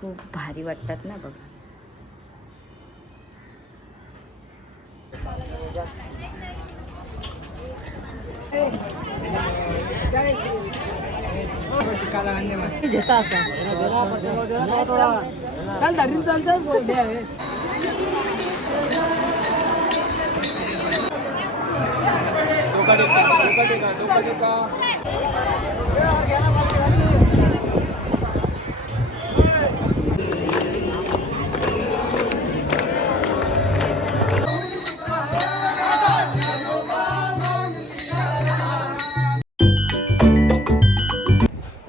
खूप भारी वाटतात ना बघा.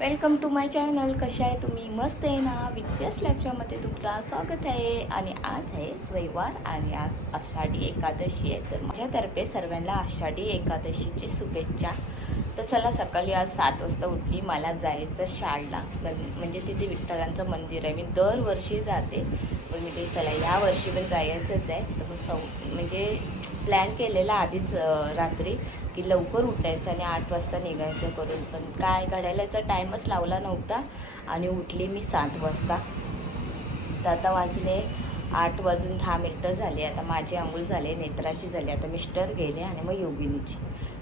Welcome to my channel. कशा आहे तुम्ही? मस्त आहे ना? विद्यास लाईफच्यामध्ये तुमचं स्वागत आहे. आणि आज आहे रविवार आणि आज आषाढी एकादशी आहे. तर माझ्यातर्फे सर्वांना आषाढी एकादशीची शुभेच्छा. तर चला, सकाळी आज 7 वाजता उठली. मला जायचं शाळला, म्हणजे तिथे विठ्ठलांचं मंदिर आहे. मी दरवर्षी जाते, पण मी ते चला या वर्षी पण जायचंच आहे. तर मग म्हणजे प्लॅन केलेला आधीच रात्री की लवकर उठायचं आणि 8 वाजता निघायचं करून. पण काय, घड्याळाचा टाईमच लावला नव्हता आणि उठली मी 7 वाजता. तर आता वाजले 8:10 झाले. आता माझी अंघोळ झाले, नेत्राची झाली. आता मिस्टर गेले आणि मग योगिनीची.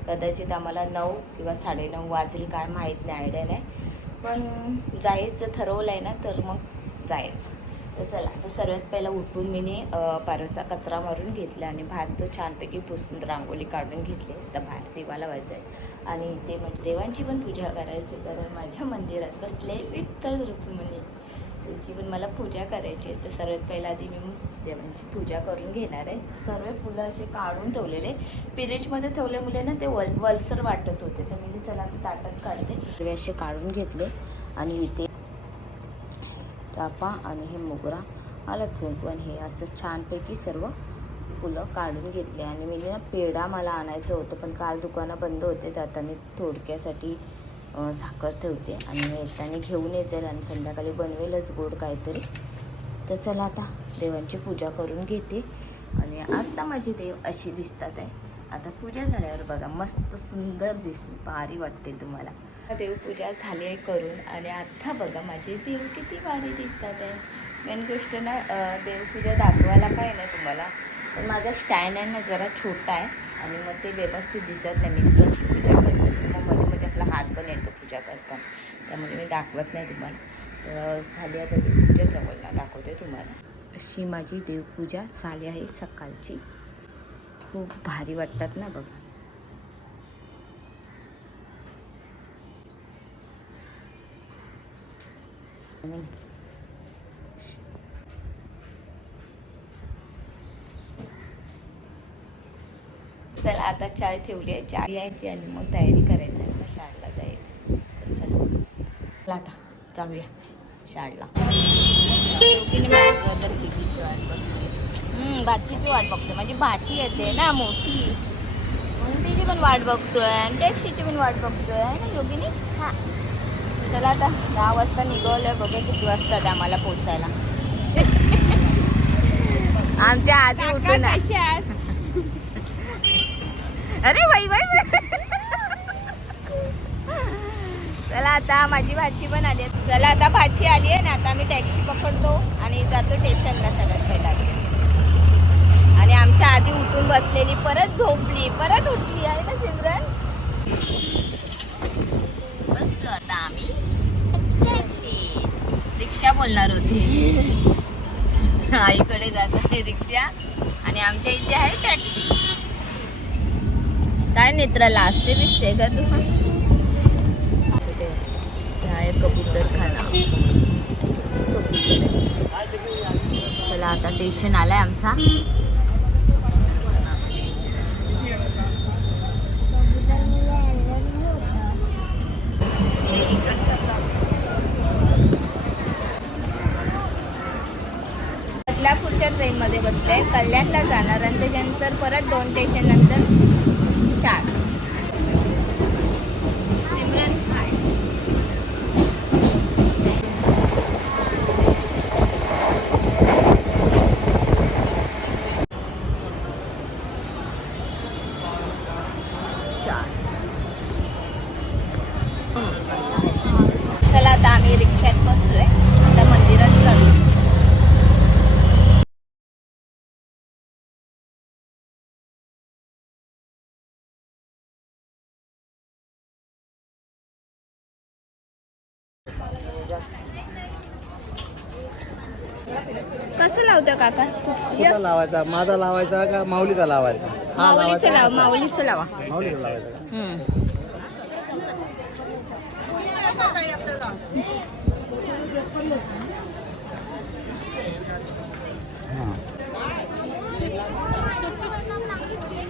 कदाचित आम्हाला 9 किंवा 9:30 वाजले, काय माहीत नाही, आयडिया नाही. पण जायचं ठरवलं आहे ना, तर मग जायचं. तर चला, आता सर्वात पहिला उठून मी पारोसा कचरा मारून घेतला आणि बाहेरचं छानपैकी पुसून रांगोळी काढून घेतली. तर बाहेर देवा लावायचं आहे आणि ते म्हणजे देवांची पण पूजा करायची, कारण माझ्या मंदिरात बसले विठ्ठल रुक्मिणी, त्यांची पण मला पूजा करायची आहे. तर सर्वात पहिला आधी मी देवांची पूजा करून घेणार आहे. सर्व फुलं असे काढून ठेवलेले, पिरेजमध्ये ठेवले मुले ना, ते वलसर वाटत होते. तर मी चला आता ताटात काढते. सर्व असे काढून घेतले आणि इथे चाफा आणि हे मोगरा, हळद कुंकू आणि हे असं छानपैकी सर्व फुलं काढून घेतले. आणि मी ना पेढा मला आणायचं होतं, पण काल दुकानं बंद होते. तर आता मी थोडक्यासाठी साखर ठेवते आणि येताना घेऊन येते आणि संध्याकाळी बनवेलच गोड काहीतरी. तर चला, आता देवांची पूजा करून घेते. आणि आता माझे देव अशी दिसतात आहे. आता पूजा झाल्यावर बघा, मस्त सुंदर भारी वाटते तुम्हाला. देवपूजा झाली आहे करून आणि आता बघा माझे देव किती भारी दिसतात आहे. मेन गोष्ट ना, देवपूजा दाखवायला काय नाही तुम्हाला, पण माझा स्टँड आहे ना जरा छोटा आहे आणि मग ते व्यवस्थित दिसत नाही मी कशी पूजा करते. मग मध्ये मध्ये आपला हात पण येतो पूजा करताना, त्यामुळे मी दाखवत नाही तुम्हाला. तर झाली आता देवपूजा, जवळला दाखवते तुम्हाला. अशी माझी देवपूजा झाली आहे सकाळची. खूप भारी वाटतात ना बघा. चला, आता चाय ठेवली आहे, चाय यायची आणि मग तयारी करायची आहे, मग शाळेला जायचं. तर चला आता जाऊया शाळेला. भाचीची वाट बघतोय, म्हणजे भाची येते ना मोठी, मग तिची पण वाट बघतोय आणि टॅक्सीची पण वाट बघतोय, आहे ना योगिनी? हां, चला आता 10 वाजता निघवलं, बघा किती वाजतात आम्हाला पोचायला. आमच्या आधी उठून. अरे बाई बाई. चला, आता माझी भाची पण आली आहे. चला, आता भाची आली आहे ना, आता आम्ही टॅक्सी पकडतो आणि जातो स्टेशनला सर्वात पहिला. आणि आमच्या आधी उठून बसलेली परत झोपली, परत उठली, आहे ना सिमरन? बसलो आता आम्ही रिक्षा बोलणार होती. आईकडे जात आहे रिक्षा आणि आमच्या इथे आहे टॅक्सी. काय नेत्राला असते बिसते का तू? आहे कबूतर खाना. चला, आता स्टेशन आलाय आमचा. बदलापूरच्या ट्रेनमध्ये बसले, कल्याणला जाणार आणि त्याच्यानंतर परत 2 स्टेशन नंतर शाळा. सिमरन हाय. चला, आता आम्ही रिक्षात बसलोय, आता मंदिरात जातो. कसं लावतं काका? कुठला लावायचा? माझा लावायचा का माऊलीचा लावायचा? माऊलीचं लावा, माऊलीचं लावा. माऊलीचा लावायचा का?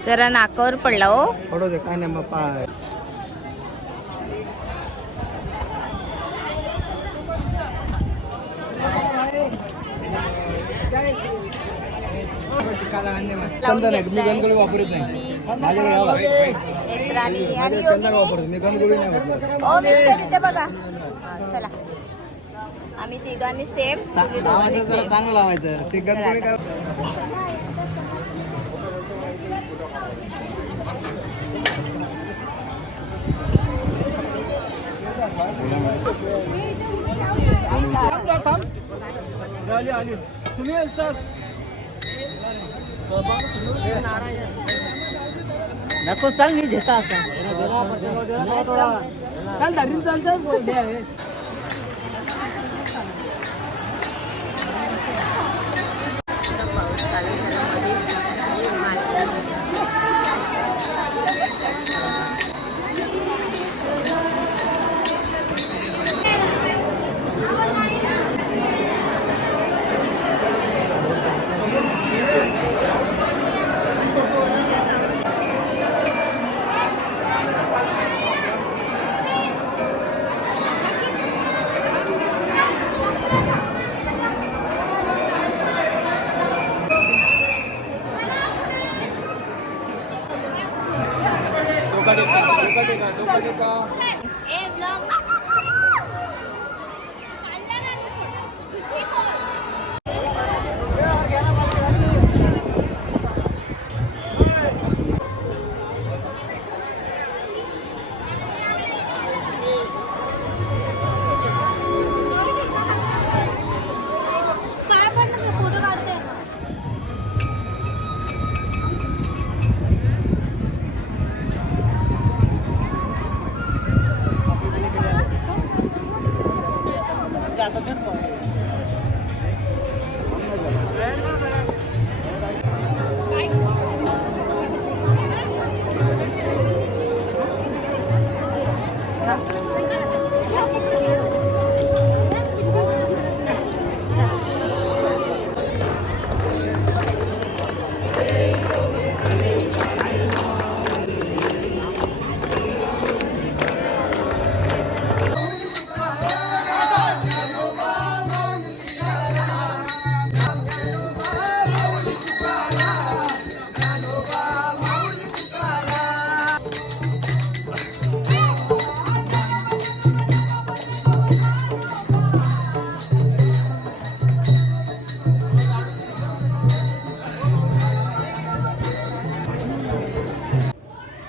जरा नाकावर पडला हो. पडू दे, काय नाही मग चंदन आहे, मी गणगोळी वापरत नाही. माझ्याकडे यावं लागतं. चंदन वापरतो मी, गणगोळी नाही वापरत. ओ मिस्टर इथे बघा. चला आम्ही तिघांनी सेम. लावायचं जरा चांगलं लावायचं. ते गणगोळी काय नको सांग मी घेता आता चाल धरून चालतं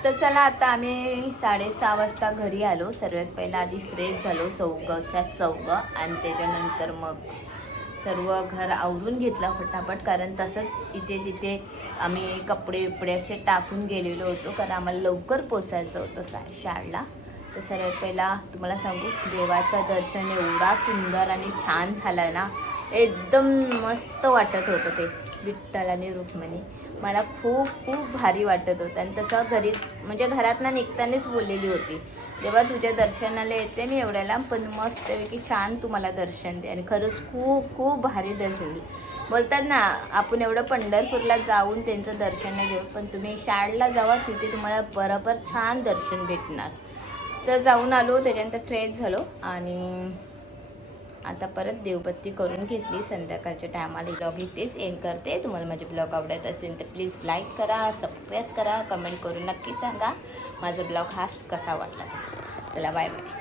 तर चला आता आम्ही 6:30 वाजता घरी आलो. सर्वात पहिला आधी फ्रेश झालो चौघच्या चौघ आणि त्याच्यानंतर मग सर्व घर आवरून घेतलं फटाफट, कारण तसंच इथे तिथे आम्ही कपडे बिपडे असे टाकून गेलेलो होतो, कारण आम्हाला लवकर पोचायचं होतं शाळेला. तर सर्वात पहिला तुम्हाला सांगू, देवाचं दर्शन एवढा सुंदर आणि छान झालं ना, एकदम मस्त वाटत होतं ते विठ्ठल आणि रुक्मिणी. मला खूप खूप भारी वाटत होतं. आणि तसं घरी म्हणजे घरातनं निघतानाच बोललेली होती, देवा तुझ्या दर्शनाला येते मी एवढ्याला, पण मस्तपैकी छान तुम्हाला दर्शन दे. आणि खरंच खूप खूप भारी दर्शन दे. बोलतात ना, आपण एवढं पंढरपूरला जाऊन त्यांचं दर्शन नाही घेऊ, पण तुम्ही शाळेला जावा, तिथे तुम्हाला बरोबर छान दर्शन भेटणार. तर जाऊन आलो, त्याच्यानंतर फ्रेश झालो आणि आता परत देवबत्ती करून घेतली. संध्याकाळच्या टायमाला ब्लॉग इथेच एंड करते. तुम्हाला माझे ब्लॉग आवडत असेल तर प्लीज लाईक करा, सबस्क्राईब करा, कमेंट करून नक्की सांगा माझा ब्लॉग हा कसा वाटला. चला बाय बाय.